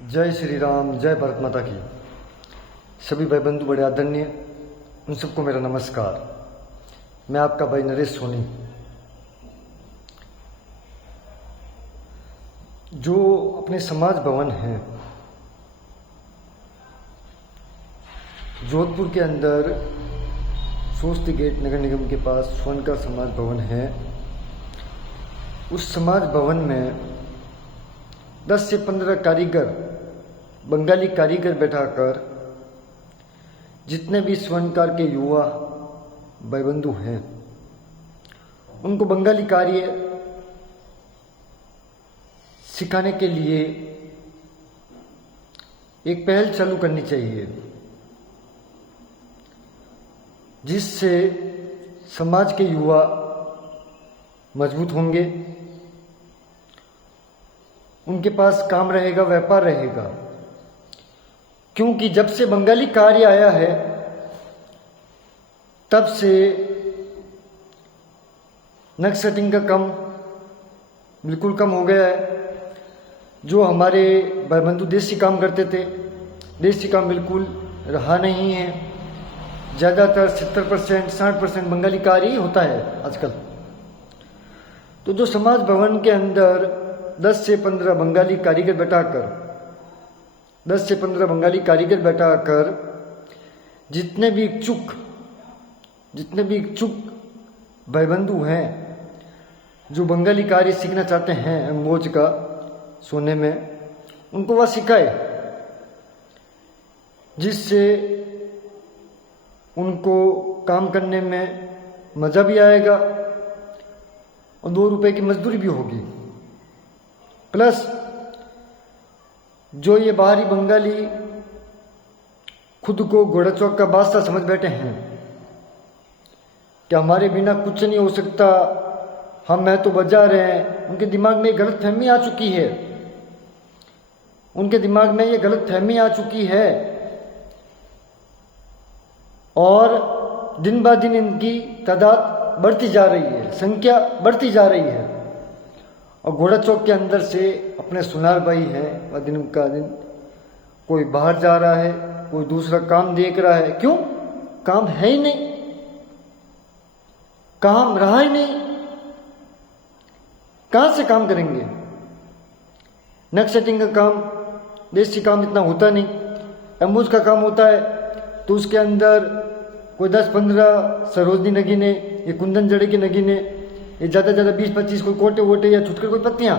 जय श्री राम, जय भारत माता की। सभी भाई बंधु बड़े आदरणीय, उन सबको मेरा नमस्कार। मैं आपका भाई नरेश सोनी। जो अपने समाज भवन है जोधपुर के अंदर सोस्ती गेट नगर निगम के पास स्वर्ण का समाज भवन है, उस समाज भवन में 10 से 15 कारीगर, बंगाली कारीगर बैठाकर जितने भी स्वर्णकार के युवा भाई बंधु हैं उनको बंगाली कार्य सिखाने के लिए एक पहल चालू करनी चाहिए, जिससे समाज के युवा मजबूत होंगे, उनके पास काम रहेगा, व्यापार रहेगा। क्योंकि जब से बंगाली कार्य आया है तब से नक्सटिंग का कम बिल्कुल कम हो गया है। जो हमारे भाई बंधु देसी काम करते थे, देसी काम बिल्कुल रहा नहीं है। ज़्यादातर 70% 60% बंगाली कार्य ही होता है आजकल। तो जो समाज भवन के अंदर 10 से 15 बंगाली कारीगर बैठाकर जितने भी इच्छुक भाई बंधु हैं जो बंगाली कार्य सीखना चाहते हैं अम्बोज का सोने में, उनको वह सिखाए, जिससे उनको काम करने में मज़ा भी आएगा और 2 रुपए की मजदूरी भी होगी। प्लस जो ये बाहरी बंगाली खुद को घोड़ा चौक का बादशाह समझ बैठे हैं कि हमारे बिना कुछ नहीं हो सकता, हम मैं तो बजा रहे हैं, उनके दिमाग में गलत फहमी आ चुकी है। और दिन ब दिन इनकी तादाद बढ़ती जा रही है, संख्या बढ़ती जा रही है। और घोड़ा चौक के अंदर से अपने सुनार भाई हैं, वह दिन का दिन कोई बाहर जा रहा है, कोई दूसरा काम देख रहा है। क्यों? काम है ही नहीं, काम रहा ही नहीं, कहां से काम करेंगे? नक्सटिंग का काम, देसी काम इतना होता नहीं। अम्बुज का काम होता है तो उसके अंदर कोई 10-15 सरोजनी नगीने, ये कुंदन जड़े की नगीने, ये ज़्यादा 20-25 कोई कोटे वोटे या छुटकर कोई पत्तियां,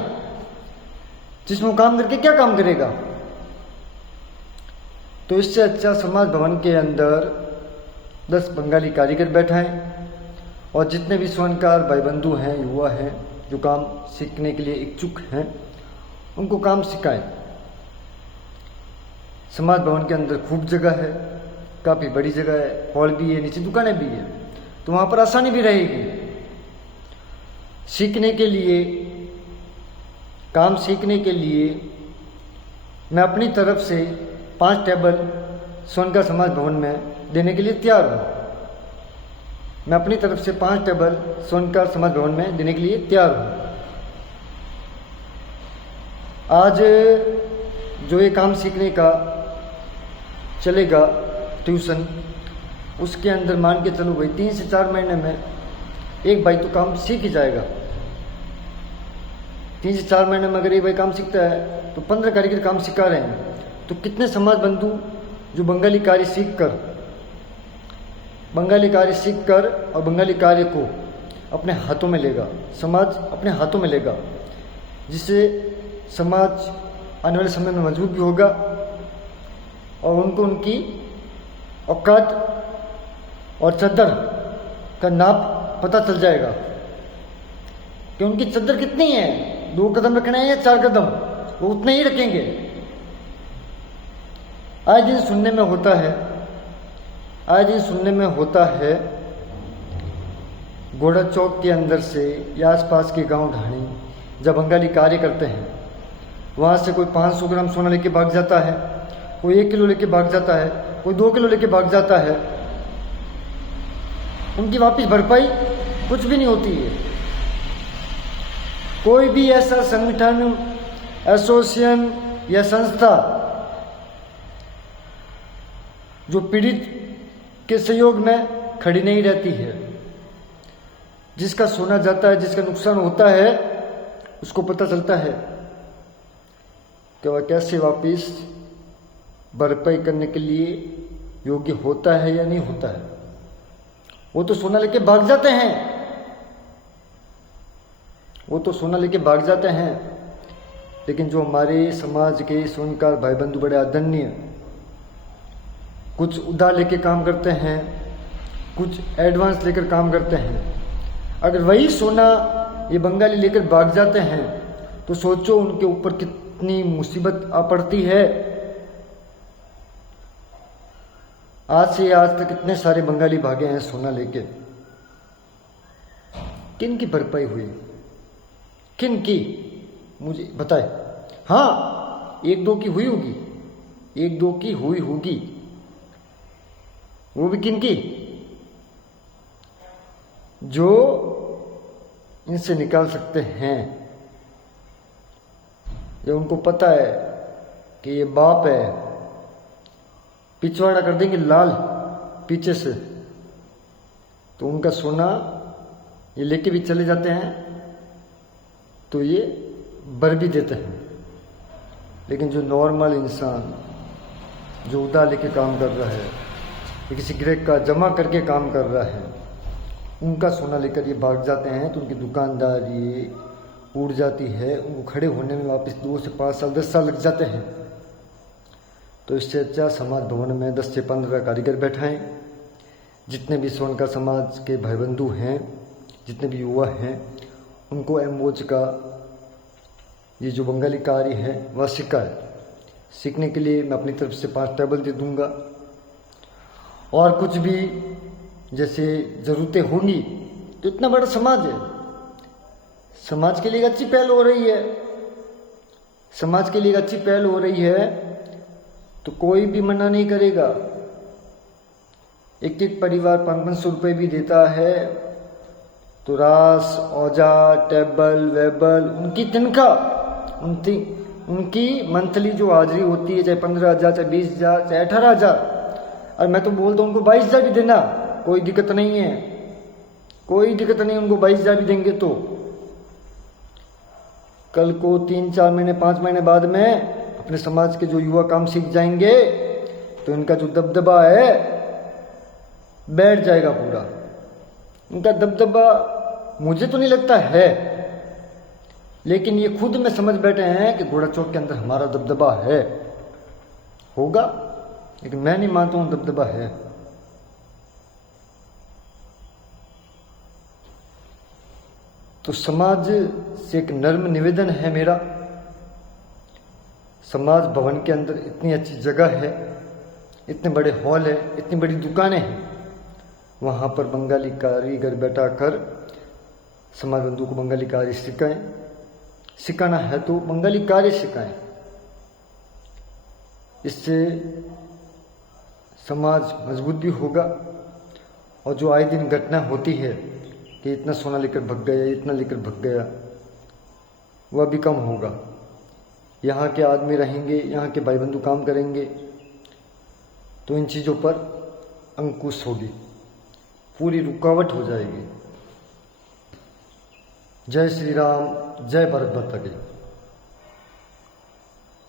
जिसमें काम करके क्या काम करेगा? तो इससे अच्छा समाज भवन के अंदर 10 बंगाली कारीगर बैठाएं और जितने भी स्वर्णकार भाई बंधु हैं, युवा हैं जो काम सीखने के लिए इच्छुक हैं, उनको काम सिखाएं। समाज भवन के अंदर खूब जगह है, काफ़ी बड़ी जगह है, हॉल भी है, नीचे दुकानें भी है, तो वहाँ पर आसानी भी रहेगी सीखने के लिए। काम सीखने के लिए मैं अपनी तरफ से 5 टेबल स्वर्ण समाज भवन में देने के लिए तैयार हूँ। आज जो ये काम सीखने का चलेगा ट्यूशन, उसके अंदर मान के चलो भाई 3 से 4 महीने में एक भाई तो काम सीख ही जाएगा। 3 से 4 महीने में अगर एक भाई काम सीखता है तो 15 कारीगर काम सिखा रहे हैं, तो कितने समाज बंधु जो बंगाली कार्य सीख कर और बंगाली कार्य को अपने हाथों में लेगा, समाज अपने हाथों में लेगा, जिससे समाज आने वाले समय में मजबूत भी होगा और उनको उनकी औकात और चद्दर का नाप पता चल जाएगा कि उनकी चद्दर कितनी है। 2 कदम रखना है या 4 कदम, वो उतने ही रखेंगे। आज दिन सुनने में होता है घोड़ा चौक के अंदर से या आसपास के गांव ढाणी जब बंगाली कार्य करते हैं, वहाँ से कोई 500 ग्राम सोना लेके भाग जाता है, कोई 1 किलो लेके भाग जाता है, कोई 2 किलो लेके भाग जाता है। उनकी वापस भरपाई कुछ भी नहीं होती है। कोई भी ऐसा संगठन एसोसिएशन या संस्था जो पीड़ित के सहयोग में खड़ी नहीं रहती है। जिसका सोना जाता है, जिसका नुकसान होता है, उसको पता चलता है कि वह कैसे वापस भरपाई करने के लिए योग्य होता है या नहीं होता है। वो तो सोना लेके भाग जाते हैं, वो तो सोना लेके भाग जाते हैं, लेकिन जो हमारे समाज के सोनकार भाई बंधु बड़े आदरणीय कुछ उधार लेके काम करते हैं, कुछ एडवांस लेकर काम करते हैं, अगर वही सोना ये बंगाली लेकर भाग जाते हैं तो सोचो उनके ऊपर कितनी मुसीबत आ पड़ती है। आज से आज तक कितने सारे बंगाली भागे हैं सोना लेके। किन की भरपाई हुई, किन की, मुझे बताए। हाँ, एक दो की हुई होगी, एक दो की हुई होगी, वो भी किन की, जो इनसे निकाल सकते हैं, या उनको पता है कि ये बाप है, पिछवाड़ा कर देंगे लाल पीछे से, तो उनका सोना ये लेके भी चले जाते हैं, तो ये बर भी देते हैं। लेकिन जो नॉर्मल इंसान जो उधार लेके काम कर रहा है, या किसी ग्रेक का जमा करके काम कर रहा है, उनका सोना लेकर ये भाग जाते हैं, तो उनकी दुकानदारी उड़ जाती है, उनको खड़े होने में वापस 2 से 5 साल 10 साल लग जाते हैं। तो इससे अच्छा समाज भवन में 10 से 15 कारीगर बैठाएं। जितने भी सोनका समाज के भाई बंधु हैं, जितने भी युवा हैं, उनको एमओज का ये जो बंगाली कार्य है वह सिखाए। सीखने के लिए मैं अपनी तरफ से 5 टेबल दे दूंगा, और कुछ भी जैसे ज़रूरतें होंगी, तो इतना बड़ा समाज है, समाज के लिए अच्छी पहल हो रही है, समाज के लिए अच्छी पहल हो रही है, तो कोई भी मना नहीं करेगा। एक एक परिवार 500 रुपये भी देता है, तो रास, औजार, टेबल वेबल, उनकी तनख्वाह, उनकी मंथली जो हाजिरी होती है, चाहे 15,000, चाहे 20,000, चाहे 18,000, और मैं तो बोलता हूँ उनको 22,000 भी देना, कोई दिक्कत नहीं है, कोई दिक्कत नहीं, उनको 22,000 भी देंगे तो कल को 3, 4 महीने, 5 महीने बाद में अपने समाज के जो युवा काम सीख जाएंगे, तो इनका जो दबदबा है बैठ जाएगा पूरा। इनका दबदबा मुझे तो नहीं लगता है, लेकिन ये खुद में समझ बैठे हैं कि घोड़ा चौक के अंदर हमारा दबदबा है, होगा, लेकिन मैं नहीं मानता हूं दबदबा है। तो समाज से एक नर्म निवेदन है मेरा, समाज भवन के अंदर इतनी अच्छी जगह है, इतने बड़े हॉल है, इतनी बड़ी दुकानें हैं, वहाँ पर बंगाली कारीगर बैठा कर समाज बंधु को बंगाली कार्य सिखाएं। सिखाना है तो बंगाली कार्य सिखाएं। इससे समाज मजबूत भी होगा, और जो आए दिन घटना होती है कि इतना सोना लेकर भग गया, इतना लेकर भग गया, वह भी कम होगा। यहाँ के आदमी रहेंगे, यहाँ के भाई बंधु काम करेंगे, तो इन चीज़ों पर अंकुश होगी, पूरी रुकावट हो जाएगी। जय श्री राम, जय भारत माता की।